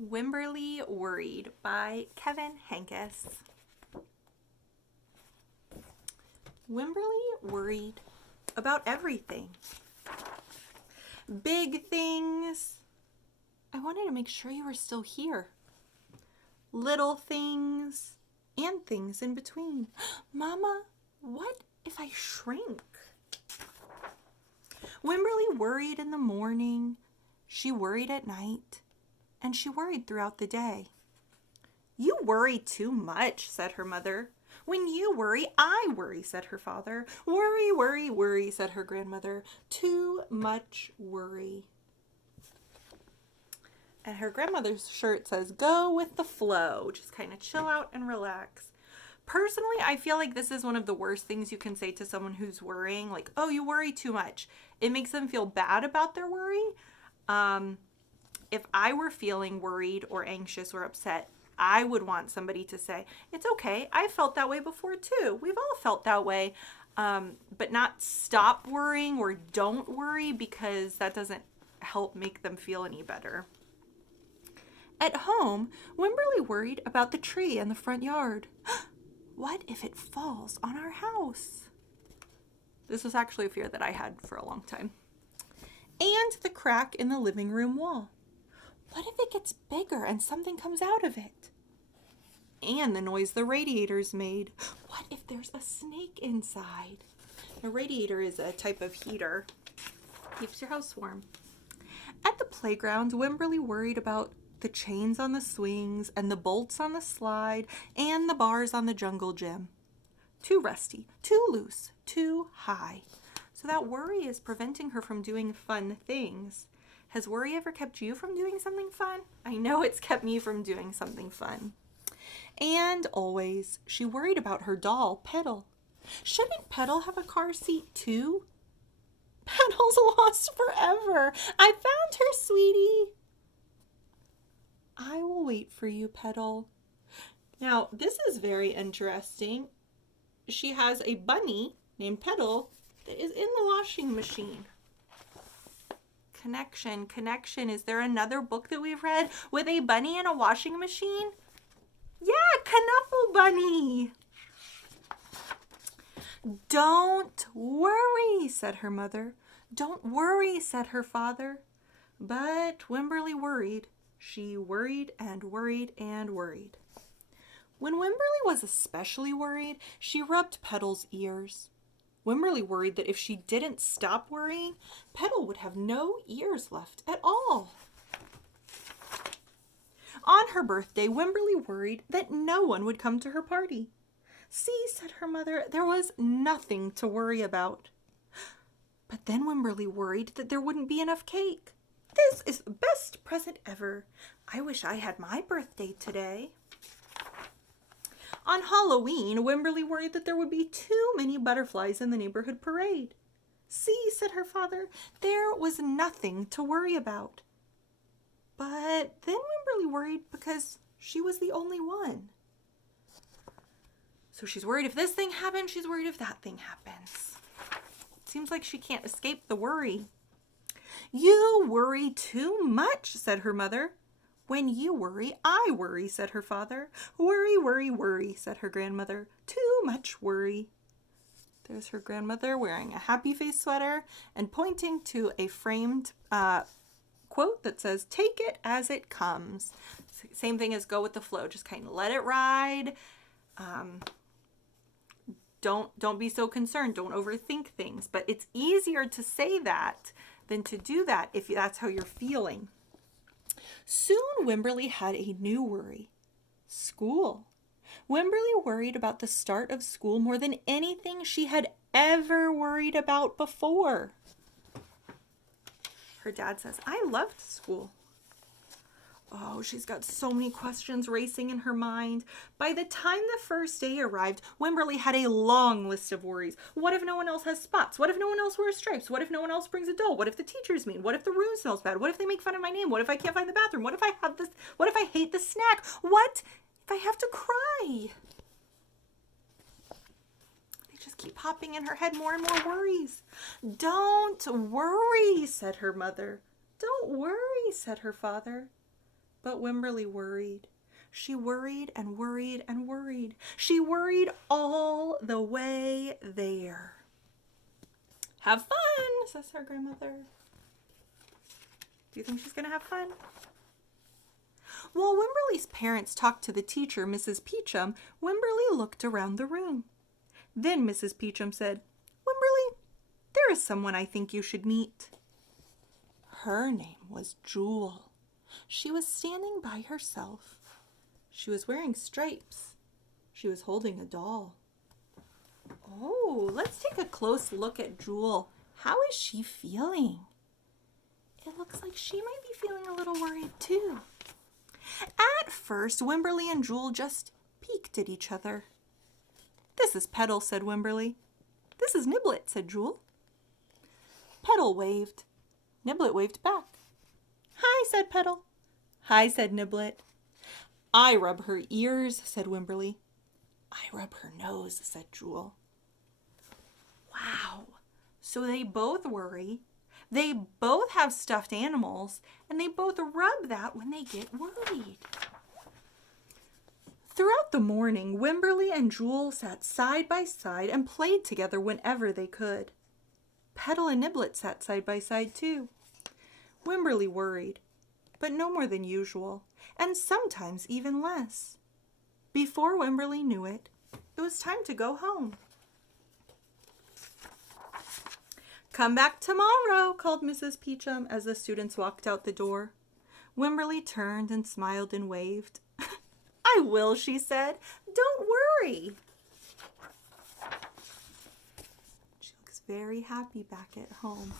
Wemberly Worried by Kevin Henkes. Wemberly worried about everything. Big things. I wanted to make sure you were still here. Little things and things in between. Mama, what if I shrink? Wemberly worried in the morning. She worried at night. And she worried throughout the day. You worry too much, said her mother. When you worry, I worry, said her father. Worry, worry, worry, said her grandmother. Too much worry. And her grandmother's shirt says, go with the flow. Just kind of chill out and relax. Personally, I feel like this is one of the worst things you can say to someone who's worrying. Like, oh, you worry too much. It makes them feel bad about their worry. If I were feeling worried or anxious or upset, I would want somebody to say, it's okay. I felt that way before too. We've all felt that way. But not stop worrying or don't worry, because that doesn't help make them feel any better. At home, Wemberly worried about the tree in the front yard. What if it falls on our house? This was actually a fear that I had for a long time. And the crack in the living room wall. What if it gets bigger and something comes out of it? And the noise the radiator's made. What if there's a snake inside? A radiator is a type of heater. Keeps your house warm. At the playground, Wemberly worried about the chains on the swings and the bolts on the slide and the bars on the jungle gym. Too rusty, too loose, too high. So that worry is preventing her from doing fun things. Has worry ever kept you from doing something fun? I know it's kept me from doing something fun. And always, she worried about her doll, Petal. Shouldn't Petal have a car seat too? Petal's lost forever. I found her, sweetie. I will wait for you, Petal. Now, this is very interesting. She has a bunny named Petal that is in the washing machine. Connection. Is there another book that we've read with a bunny and a washing machine? Yeah, Knuffle Bunny. Don't worry, said her mother. Don't worry, said her father. But Wemberly worried. She worried and worried and worried. When Wemberly was especially worried, she rubbed Petal's ears. Wemberly worried that if she didn't stop worrying, Petal would have no ears left at all. On her birthday, Wemberly worried that no one would come to her party. See, said her mother, there was nothing to worry about. But then Wemberly worried that there wouldn't be enough cake. This is the best present ever. I wish I had my birthday today. On Halloween, Wemberly worried that there would be too many butterflies in the neighborhood parade. See, said her father, there was nothing to worry about. But then Wemberly worried because she was the only one. So she's worried if this thing happens, she's worried if that thing happens. It seems like she can't escape the worry. You worry too much, said her mother. When you worry, I worry, said her father. Worry, worry, worry, said her grandmother. Too much worry. There's her grandmother wearing a happy face sweater and pointing to a framed quote that says, take it as it comes. Same thing as go with the flow. Just kind of let it ride. Don't be so concerned. Don't overthink things. But it's easier to say that than to do that if that's how you're feeling. Soon Wemberly had a new worry. School. Wemberly worried about the start of school more than anything she had ever worried about before. Her dad says, I loved school. Oh, she's got so many questions racing in her mind. By the time the first day arrived, Wemberly had a long list of worries. What if no one else has spots? What if no one else wears stripes? What if no one else brings a doll? What if the teacher's mean? What if the room smells bad? What if they make fun of my name? What if I can't find the bathroom? What if I have this? What if I hate the snack? What if I have to cry? They just keep popping in her head, more and more worries. Don't worry, said her mother. Don't worry, said her father. But Wemberly worried. She worried and worried and worried. She worried all the way there. Have fun, says her grandmother. Do you think she's going to have fun? While Wemberly's parents talked to the teacher, Mrs. Peachum, Wemberly looked around the room. Then Mrs. Peachum said, Wemberly, there is someone I think you should meet. Her name was Jewel. She was standing by herself. She was wearing stripes. She was holding a doll. Oh, let's take a close look at Jewel. How is she feeling? It looks like she might be feeling a little worried too. At first, Wemberly and Jewel just peeked at each other. This is Petal, said Wemberly. This is Niblet, said Jewel. Petal waved. Niblet waved back. Hi, said Petal. Hi, said Niblet. I rub her ears, said Wemberly. I rub her nose, said Jewel. Wow. So they both worry. They both have stuffed animals, and they both rub that when they get worried. Throughout the morning, Wemberly and Jewel sat side by side and played together whenever they could. Petal and Niblet sat side by side too. Wemberly worried, but no more than usual, and sometimes even less. Before Wemberly knew it, it was time to go home. Come back tomorrow, called Mrs. Peachum as the students walked out the door. Wemberly turned and smiled and waved. I will, she said. Don't worry. She looks very happy back at home.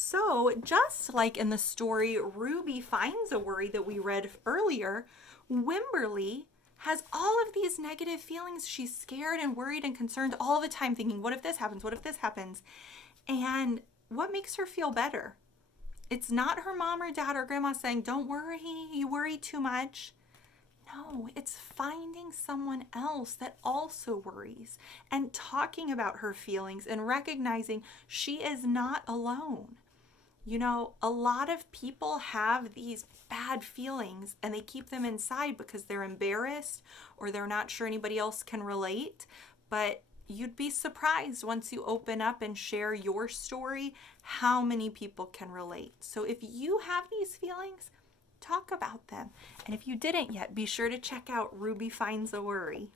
So, just like in the story Ruby Finds a Worry that we read earlier, Wemberly has all of these negative feelings. She's scared and worried and concerned all the time, thinking, what if this happens? What if this happens? And what makes her feel better? It's not her mom or dad or grandma saying, don't worry, you worry too much. No, it's finding someone else that also worries and talking about her feelings and recognizing she is not alone. You know, a lot of people have these bad feelings and they keep them inside because they're embarrassed or they're not sure anybody else can relate. But you'd be surprised once you open up and share your story how many people can relate. So if you have these feelings, talk about them. And if you didn't yet, be sure to check out Ruby Finds a Worry.